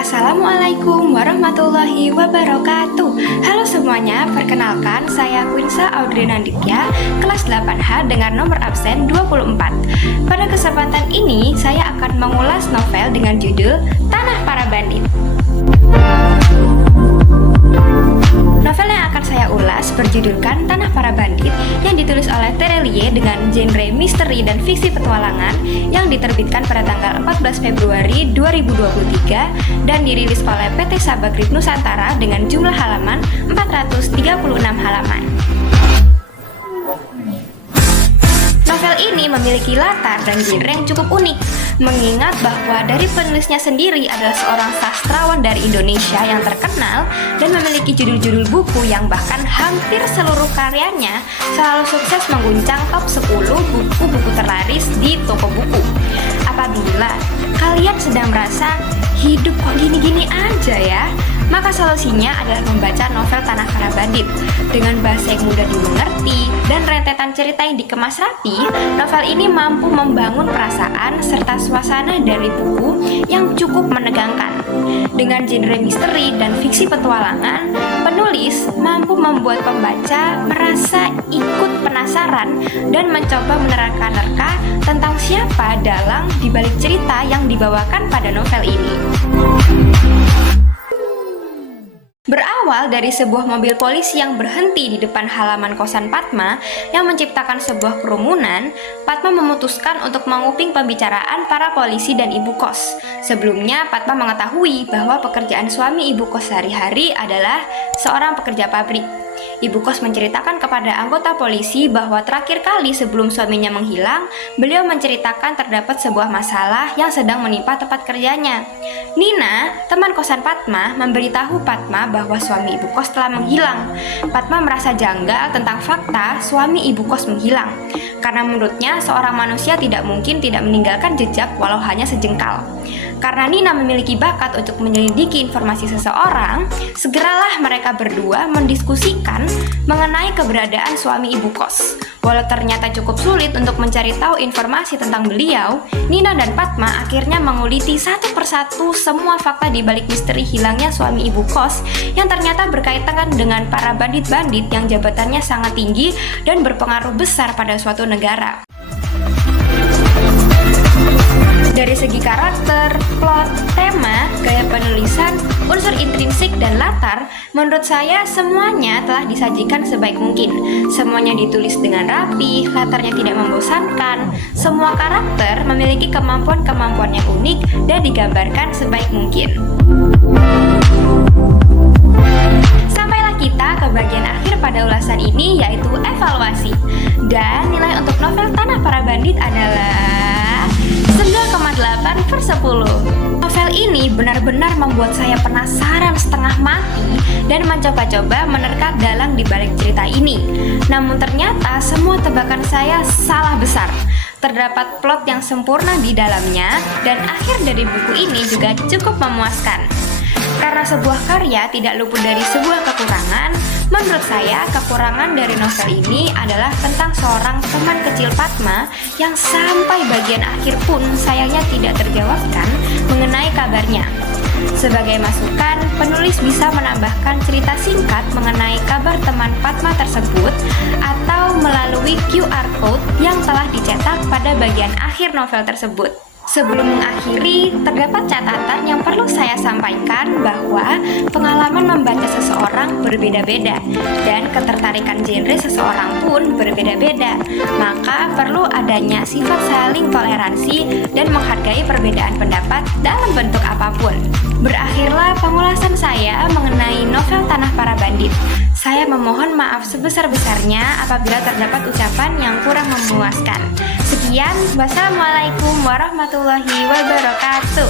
Assalamualaikum warahmatullahi wabarakatuh. Halo semuanya, perkenalkan saya Quinsa Audrey Nanditya, kelas 8H dengan nomor absen 24. Pada kesempatan ini, saya akan mengulas novel dengan judul Tanah Para Bandit. Novel yang akan saya ulas berjudulkan Tanah Para Bandit yang ditulis oleh Terelie dengan genre misteri dan fiksi petualangan yang diterbitkan pada tanggal 14 Februari 2023 dan dirilis oleh PT Sabagrip Nusantara dengan jumlah halaman 436 halaman. Novel ini memiliki latar dan genre yang cukup unik, mengingat bahwa dari penulisnya sendiri adalah seorang sastrawan dari Indonesia yang terkenal dan memiliki judul-judul buku yang bahkan hampir seluruh karyanya selalu sukses mengguncang top 10 buku-buku terlaris di toko buku. Apabila kalian sedang merasa hidup kok gini-gini aja ya, maka solusinya adalah membaca novel Tanah Para Bandit. Dengan bahasa yang mudah dimengerti dan rentetan cerita yang dikemas rapi, novel ini mampu membangun perasaan serta suasana dari buku yang cukup menegangkan. Dengan genre misteri dan fiksi petualangan, penulis mampu membuat pembaca merasa ikut penasaran dan mencoba menerka-nerka tentang siapa dalang dibalik cerita yang dibawakan pada novel ini. Berawal dari sebuah mobil polisi yang berhenti di depan halaman kosan Padma yang menciptakan sebuah kerumunan, Padma memutuskan untuk menguping pembicaraan para polisi dan ibu kos. Sebelumnya, Padma mengetahui bahwa pekerjaan suami ibu kos sehari-hari adalah seorang pekerja pabrik. Ibu kos menceritakan kepada anggota polisi bahwa terakhir kali sebelum suaminya menghilang, beliau menceritakan terdapat sebuah masalah yang sedang menimpa tempat kerjanya. Nina, teman kosan Padma, memberitahu Padma bahwa suami ibu kos telah menghilang. Padma merasa janggal tentang fakta suami ibu kos menghilang, karena menurutnya seorang manusia tidak mungkin tidak meninggalkan jejak walau hanya sejengkal. Karena Nina memiliki bakat untuk menyelidiki informasi seseorang, segeralah mereka berdua mendiskusikan mengenai keberadaan suami ibu kos. Walau ternyata cukup sulit untuk mencari tahu informasi tentang beliau, Nina dan Padma akhirnya menguliti satu persatu semua fakta di balik misteri hilangnya suami ibu kos yang ternyata berkaitan dengan para bandit-bandit yang jabatannya sangat tinggi dan berpengaruh besar pada suatu negara. Dari segi karakter, plot, tema, gaya penulisan, unsur intrinsik, dan latar, menurut saya semuanya telah disajikan sebaik mungkin. Semuanya ditulis dengan rapi, latarnya tidak membosankan, semua karakter memiliki kemampuan-kemampuan yang unik dan digambarkan sebaik mungkin. Sampailah kita ke bagian akhir pada ulasan ini, yaitu evaluasi. Dan nilai untuk novel Tanah Para Bandit adalah 9,8/10. Novel ini benar-benar membuat saya penasaran setengah mati dan mencoba-coba menerka dalang di balik cerita ini. Namun ternyata semua tebakan saya salah besar. Terdapat plot yang sempurna di dalamnya dan akhir dari buku ini juga cukup memuaskan. Karena sebuah karya tidak luput dari sebuah kekurangan, menurut saya kekurangan dari novel ini adalah tentang seorang teman kecil Padma yang sampai bagian akhir pun sayangnya tidak terjawabkan mengenai kabarnya. Sebagai masukan, penulis bisa menambahkan cerita singkat mengenai kabar teman Padma tersebut atau melalui QR code yang telah dicetak pada bagian akhir novel tersebut. Sebelum mengakhiri, terdapat catatan yang perlu saya sampaikan bahwa pengalaman membaca seseorang berbeda-beda dan ketertarikan genre seseorang pun berbeda-beda. Maka perlu adanya sifat saling toleransi dan menghargai perbedaan pendapat dalam bentuk apapun. Berakhirlah pengulasan saya mengenai novel Tanah Para Bandit. Saya memohon maaf sebesar-besarnya apabila terdapat ucapan yang kurang memuaskan. Sekian, wassalamualaikum warahmatullahi wabarakatuh.